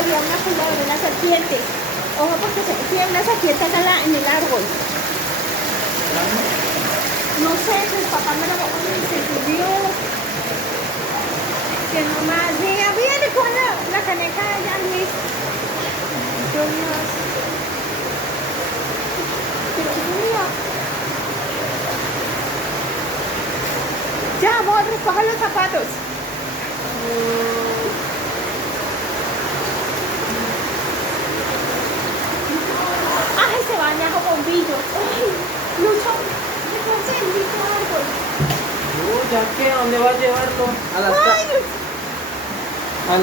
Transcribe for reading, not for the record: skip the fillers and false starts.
había una culebra, una serpiente. Ojo porque si hay una serpiente acá en el árbol. No sé, el papá me lo se subió. Que nomás diga, viene con la caneca de allá, Luis. Dios mío. Dios mío. Ya, amor, recoja los zapatos. Ay, se baña con bombillos. Ay, Lucho, me conseguí tu árbol. ¿Ya qué? ¿A dónde va a llevarlo? A las Ay,